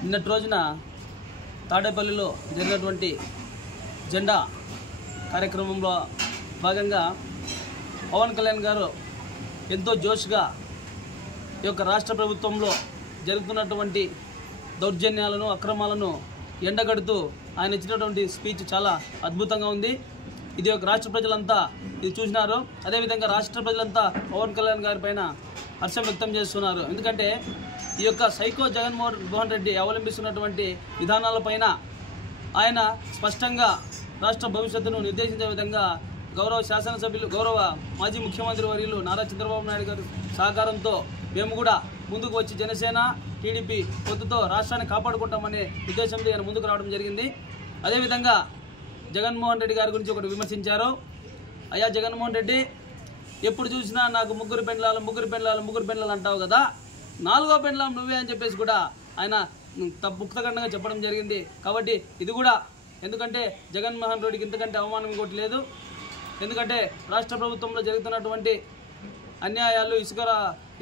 నిన్నటి రోజున తాడేపల్లిలో జరిగినటువంటి జెండా కార్యక్రమంలో భాగంగా పవన్ కళ్యాణ్ గారు ఎంతో జోష్గా ఈ యొక్క రాష్ట్ర ప్రభుత్వంలో జరుగుతున్నటువంటి దౌర్జన్యాలను అక్రమాలను ఎండగడుతూ ఆయన ఇచ్చినటువంటి స్పీచ్ చాలా అద్భుతంగా ఉంది. ఇది ఒక రాష్ట్ర ప్రజలంతా ఇది చూసినారు. అదేవిధంగా రాష్ట్ర ప్రజలంతా పవన్ కళ్యాణ్ గారి పైన హర్షం వ్యక్తం చేస్తున్నారు. ఎందుకంటే ఈ యొక్క సైకో జగన్మోహన్ రెడ్డి అవలంబిస్తున్నటువంటి విధానాలపైన ఆయన స్పష్టంగా రాష్ట్ర భవిష్యత్తును నిర్దేశించే విధంగా గౌరవ శాసనసభ్యులు గౌరవ మాజీ ముఖ్యమంత్రి వర్యులు నారా చంద్రబాబు నాయుడు గారి సహకారంతో మేము కూడా ముందుకు వచ్చి జనసేన టీడీపీ పొత్తుతో రాష్ట్రాన్ని కాపాడుకుంటామనే ఉద్దేశంతో ఆయన ముందుకు రావడం జరిగింది. అదేవిధంగా జగన్మోహన్ రెడ్డి గారి గురించి ఒకటి విమర్శించారు. అయ్యా జగన్మోహన్ రెడ్డి, ఎప్పుడు చూసినా నాకు ముగ్గురు పెండ్లాలు అంటావు కదా, 4వ పెండ్లాం నువ్వే అని చెప్పేసి కూడా ఆయన ముక్తఖండంగా చెప్పడం జరిగింది. కాబట్టి ఇది కూడా ఎందుకంటే జగన్మోహన్ రెడ్డికి ఇంతకంటే అవమానం ఇంకోటి లేదు. ఎందుకంటే రాష్ట్ర ప్రభుత్వంలో జరుగుతున్నటువంటి అన్యాయాలు,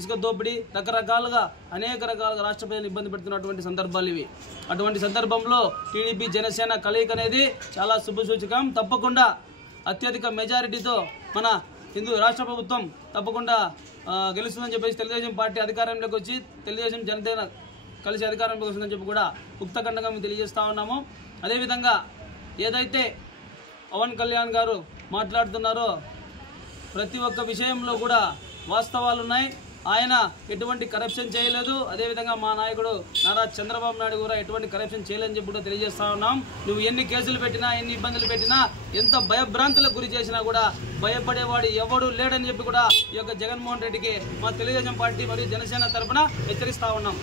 ఇసుక దోపిడీ, రకరకాలుగా అనేక రకాలుగా రాష్ట్ర ప్రజలు ఇబ్బంది పెడుతున్నటువంటి సందర్భాలు ఇవి. అటువంటి సందర్భంలో టీడీపీ జనసేన కలయిక అనేది చాలా శుభసూచకం. తప్పకుండా అత్యధిక మెజారిటీతో మన రాష్ట్ర ప్రభుత్వం తప్పకుండా గెలుస్తుందని చెప్పేసి తెలుగుదేశం పార్టీ అధికారంలోకి వచ్చి తెలుగుదేశం జనసేన కలిసి అధికారంలోకి వస్తుందని చెప్పి కూడా ముక్తఖండంగా మేము తెలియజేస్తా ఉన్నాము. అదేవిధంగా ఏదైతే పవన్ కళ్యాణ్ గారు మాట్లాడుతున్నారో ప్రతి ఒక్క విషయంలో కూడా వాస్తవాలు ఉన్నాయి. ఆయన ఎటువంటి కరప్షన్ చేయలేదు. అదేవిధంగా మా నాయకుడు నారా చంద్రబాబు నాయుడు కూడా ఎటువంటి కరప్షన్ చేయలేదని చెప్పి కూడా తెలియజేస్తా ఉన్నాం. నువ్వు ఎన్ని కేసులు పెట్టినా, ఎన్ని ఇబ్బందులు పెట్టినా, ఎంత భయభ్రాంతులకు గురి చేసినా కూడా భయపడేవాడు ఎవడు లేడని చెప్పి కూడా ఈ యొక్క జగన్మోహన్ రెడ్డికి మా తెలుగుదేశం పార్టీ మరియు జనసేన తరఫున హెచ్చరిస్తా ఉన్నాం.